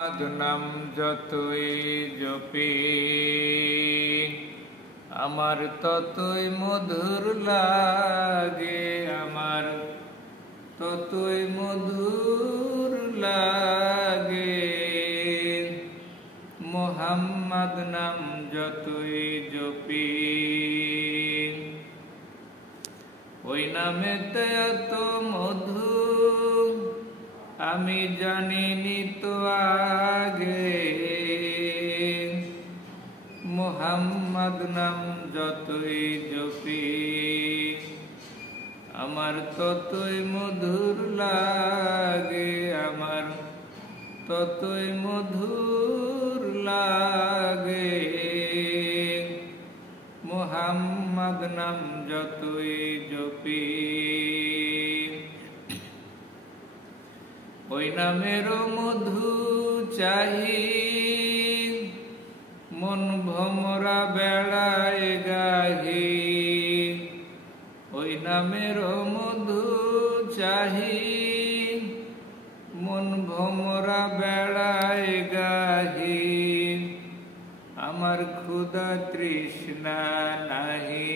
নাম যতই জপি আমার ততই মধুর লাগে, আমার ততই মধুর লাগে। মোহাম্মদ নাম যতই জপি ওই নামেতে এত মধু আমি জানিনি তো আগে। মোহাম্মদ নাম যতই জপি আমার ততই মধুর লাগে, আমার ততই মধুর লাগে। মোহাম্মদ নাম যতই জপি ওই নামেরও মধু চাহি মন ভমরা বেড়ায় গাহি। ওই নামেরও মধু চাহি মন ভমরা বেড়ায় গাহি। আমার ক্ষুধা তৃষ্ণা নাহি,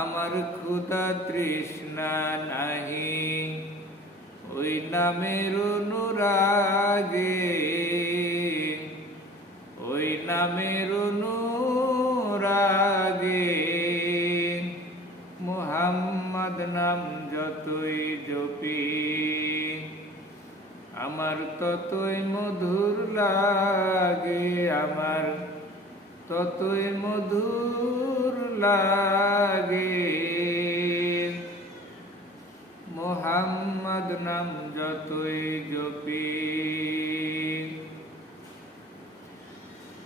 আমার ক্ষুধা তৃষ্ণা নাহি ওই নামের অনুরাগে, ওই নামের অনুরাগে। মোহাম্মদ নাম যতই জপি আমার ততই মধুর লাগে, আমার ততই মধুর লাগে। মোহাম্মদ নাম যতই জপি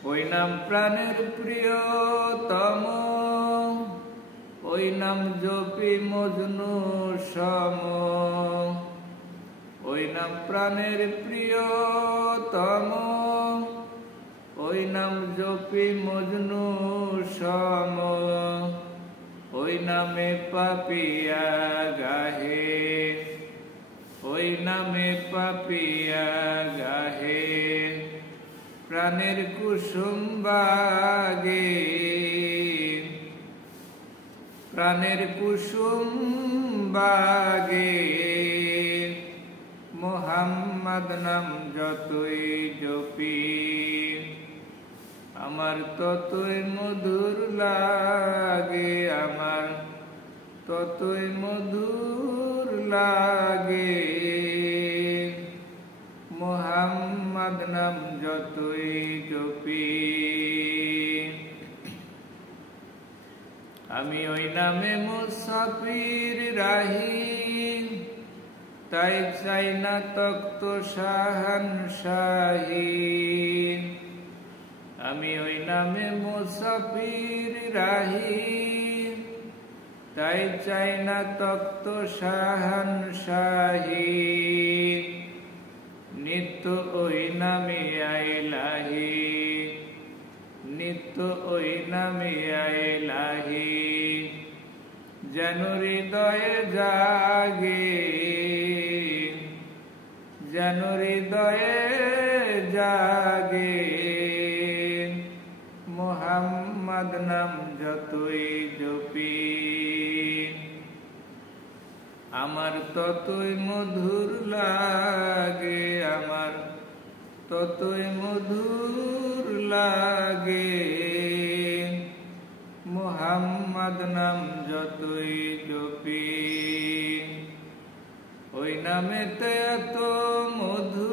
ওই নাম প্রাণের প্রিয়তম, ওই নাম জপি মজনু সম। ওই নাম প্রাণের প্রিয়তম, ওই নাম জপি মজনু সম। ওই নামে পাপিয়া গাহে, ওই নামে পাপিয়া গাহে। প্রাণের কুসুম বাগে, প্রাণের কুসুম বাগে। মোহাম্মদ নাম যতই জপি আমার ততই মধুর লাগে, আমার ততই মধুর লাগে। মোহাম্মদ নাম যতই জপি আমি ওই নামে মুসাফির রাহি। তাই চাই না তখ্ত শাহানশাহী, আমি ওই নামে মুসাফির রাহি। তাই চাই না তখ্ত শাহানশাহী, নিত্য ওই নামে আইলাহি, নিত্য ওই নামে আইলাহি। যেন হৃদয়ে জাগে, যেন হৃদয়ে জাগে। মোহাম্মদ নাম যতই জপি আমার ততই মধুর লাগে, আমার ততই মধুর লাগে। মোহাম্মদ নাম যতই জপি ওই নামেতে এত মধু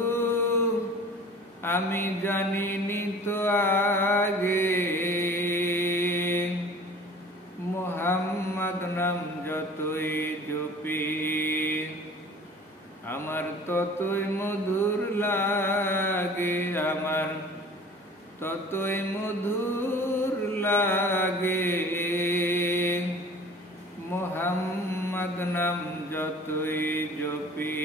আমি জানিনি তো আগে। মোহাম্মদ নাম যতই জপি আমার ততই মধুর লাগে, আমার ততই মধুর লাগে। মোহাম্মদ নাম যতই জপি।